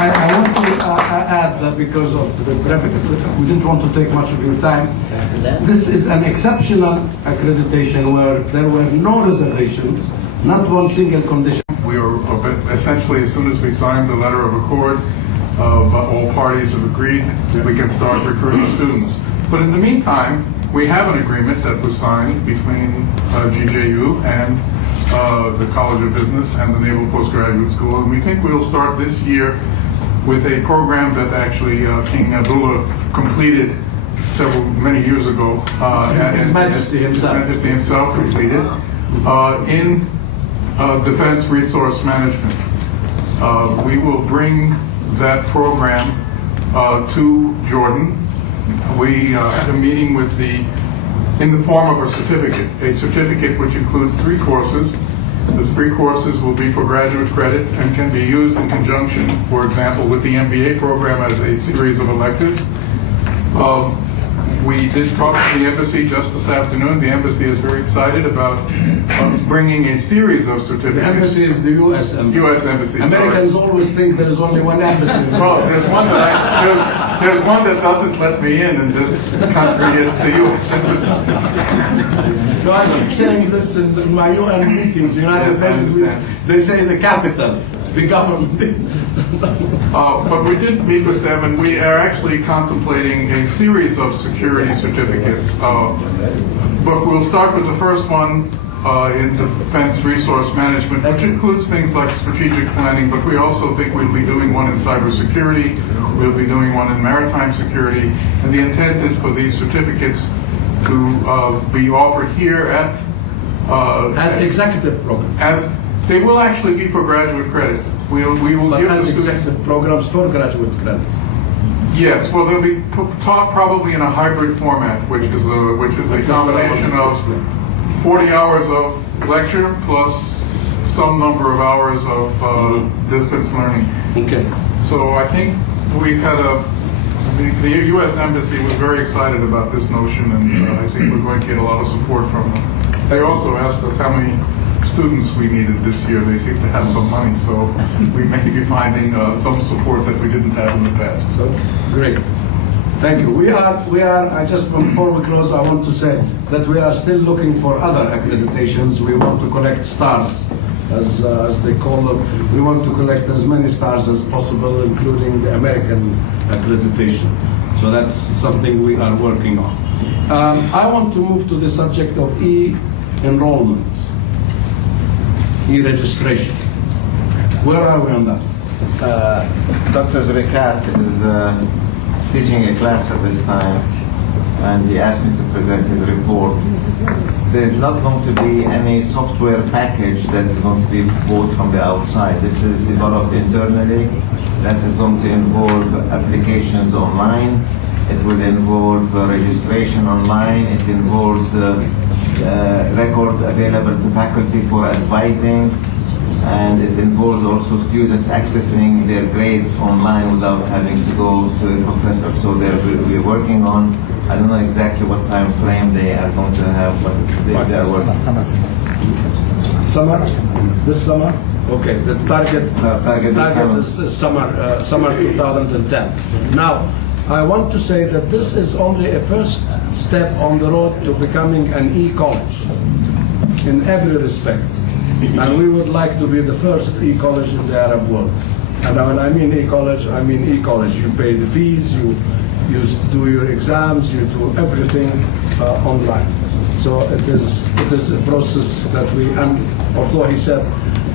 I want to add, because of the brevity, we didn't want to take much of your time. This is an exceptional accreditation where there were no reservations, not one single condition. We were essentially, as soon as we signed the letter of accord, all parties have agreed that we can start recruiting students. But in the meantime, we have an agreement that was signed between GJU and the College of Business and the Naval Postgraduate School, and we think we'll start this year with a program that actually King Abdullah completed many years ago. His Majesty himself. His Majesty himself completed in Defense Resource Management. We will bring that program to Jordan. We had a meeting with in the form of a certificate which includes 3 courses. The 3 courses will be for graduate credit and can be used in conjunction, for example, with the MBA program as a series of electives. We did talk to the embassy just this afternoon. The embassy is very excited about us bringing a series of certificates. The embassy is the U.S. embassy. U.S. embassy. Americans always think there is only one embassy. Well, there's one that doesn't let me in this country. It's the U.S. embassy. No, I keep saying this in my UN meetings. United Nations. They say the capital, the government. But we did meet with them, and we are actually contemplating a series of security certificates. But we'll start with the first one in Defense Resource Management, which includes things like strategic planning, but we also think we'll be doing one in cybersecurity, we'll be doing one in maritime security, and the intent is for these certificates to be offered here at... as executive program. They will actually be for graduate credit. We will but give as executive programs for graduate credit. Yes, well, they'll be taught probably in a hybrid format, which is a combination of 40 hours of lecture plus some number of hours of distance learning. Okay. So I think we've had the U.S. Embassy was very excited about this notion, and I think we're going to get a lot of support from them. They also asked us how many students we needed this year. They seem to have some money, so we may be finding some support that we didn't have in the past. So, great. Thank you. We are, I just, before we close, I want to say that we are still looking for other accreditations. We want to collect stars, as they call them. We want to collect as many stars as possible, including the American accreditation. So that's something we are working on. I want to move to the subject of e-enrollment, e-registration. Where are we on that? Dr. Zurikat is teaching a class at this time, and he asked me to present his report. There is not going to be any software package that is going to be bought from the outside. This is developed internally. That is going to involve applications online. It will involve registration online. It involves records available to faculty for advising, and it involves also students accessing their grades online without having to go to a professor. So we're working on, I don't know exactly what time frame they are going to have, but they are working. Summer? This summer? Okay, the target is summer 2010. Now, I want to say that this is only a first step on the road to becoming an e-college in every respect. And we would like to be the first e-college in the Arab world. And when I mean e-college, I mean e-college. You pay the fees, you do your exams, you do everything online. So it is a process that and although he said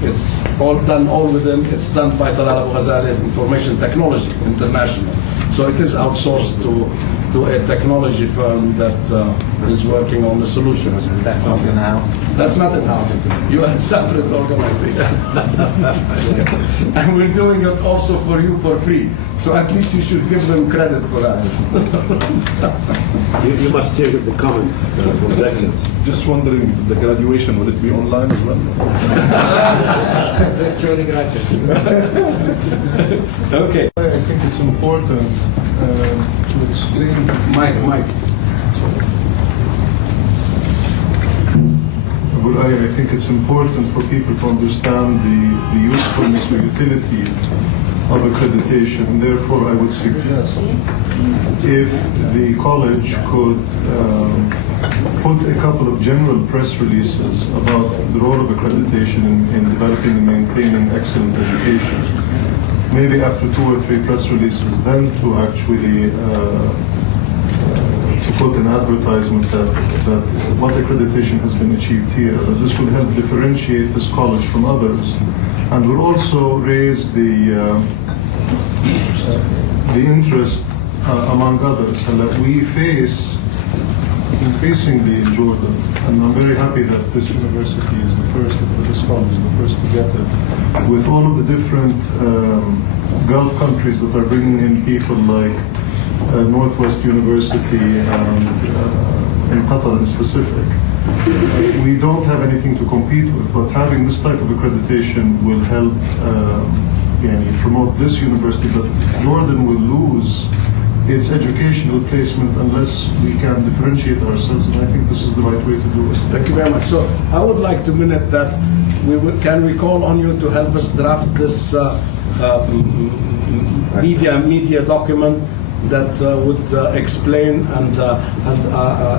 it's all within, it's done by Talal Abu-Ghazaleh Information Technology International. So it is outsourced to a technology firm that is working on the solutions. That's not in-house? That's not in-house. You are a separate organization. And we're doing it also for you for free. So at least you should give them credit for that. You must hear the comment from His Excellency. Just wondering, the graduation, will it be online as well? Okay. I think it's important to explain. Mike. I think it's important for people to understand the usefulness or utility of accreditation. Therefore, I would suggest if the college could put a couple of general press releases about the role of accreditation in developing and maintaining excellent education. Maybe after 2 or 3 press releases, then to actually to put an advertisement that what accreditation has been achieved here. This will help differentiate this college from others, and will also raise the interest among others. And that we face increasingly in Jordan, and I'm very happy that this university is the first, this college is the first to get it, with all of the different Gulf countries that are bringing in people like Northwest University and in Qatar in specific. We don't have anything to compete with, but having this type of accreditation will help promote this university. But Jordan will lose its educational placement unless we can differentiate ourselves, and I think this is the right way to do it. Thank you very much. So I would like to minute that can we call on you to help us draft this media document that would explain and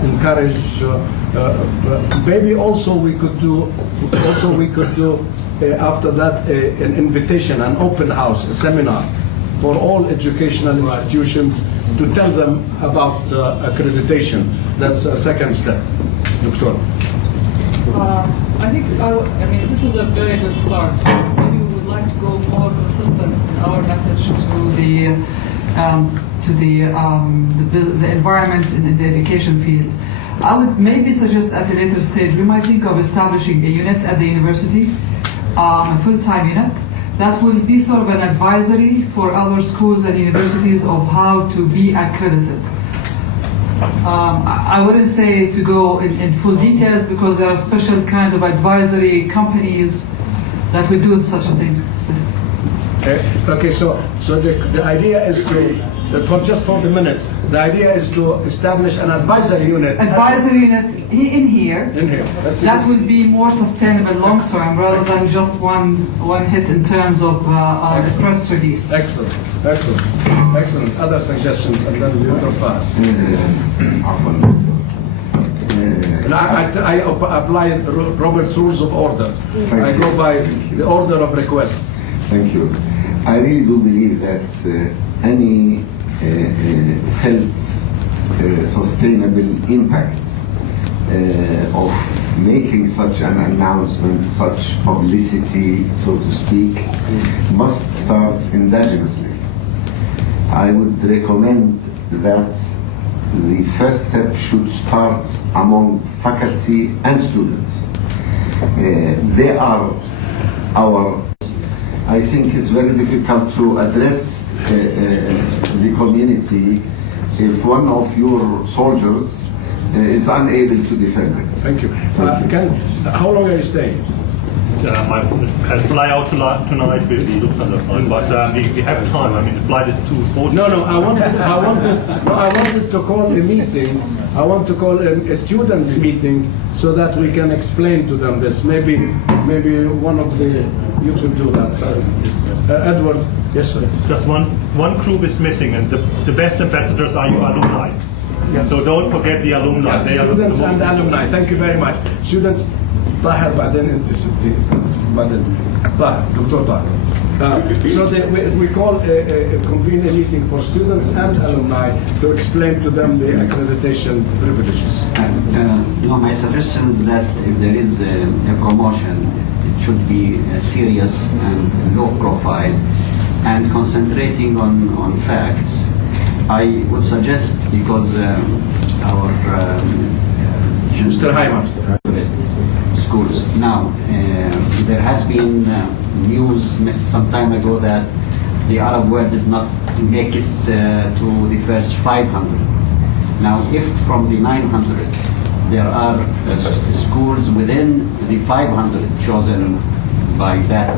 encourage. Maybe also we could do after that an invitation, an open house, a seminar for all educational institutions to tell them about accreditation. That's a second step. Doctor. I think, this is a very good start. Maybe we would like to go more consistent in our message to the environment in the education field. I would maybe suggest at a later stage, we might think of establishing a unit at the university, a full-time unit, that will be sort of an advisory for other schools and universities of how to be accredited. I wouldn't say to go in full details, because there are special kind of advisory companies that will do such a thing. Okay, so the idea is to, for the minutes, the idea is to establish an advisory unit. Advisory unit in here. In here. That will be more sustainable long term, rather than just one hit in terms of the press release. Excellent. Other suggestions, and then we'll talk about and I apply Robert's Rules of Order. I go by the order of request. Thank you. I really do believe that any felt sustainable impact of making such an announcement, such publicity, so to speak, must start endogenously. I would recommend that the first step should start among faculty and students. They are our. I think it's very difficult to address the community if one of your soldiers is unable to defend it. Thank you. How long are you staying? I fly out tonight with the Lufthansa, but we have time. I mean, the flight is 2:40. No. I wanted to call a meeting. I want to call a students' meeting so that we can explain to them this. Maybe one of you could do that. Edward, yes, sir. Just one group is missing, and the best ambassadors are your alumni. Yes. So don't forget the alumni. They students are and alumni. Thank you very much. Students. طاهر بعدين انت ستي بعدين طاهر دكتور طاهر. So we call convene a meeting for students and alumni to explain to them the accreditation privileges. My suggestion is that if there is a promotion, it should be serious and low profile and concentrating on facts. I would suggest, because our Mr. Heimer. Schools. Now, there has been news some time ago that the Arab world did not make it to the first 500. Now, if from the 900 there are schools within the 500 chosen by that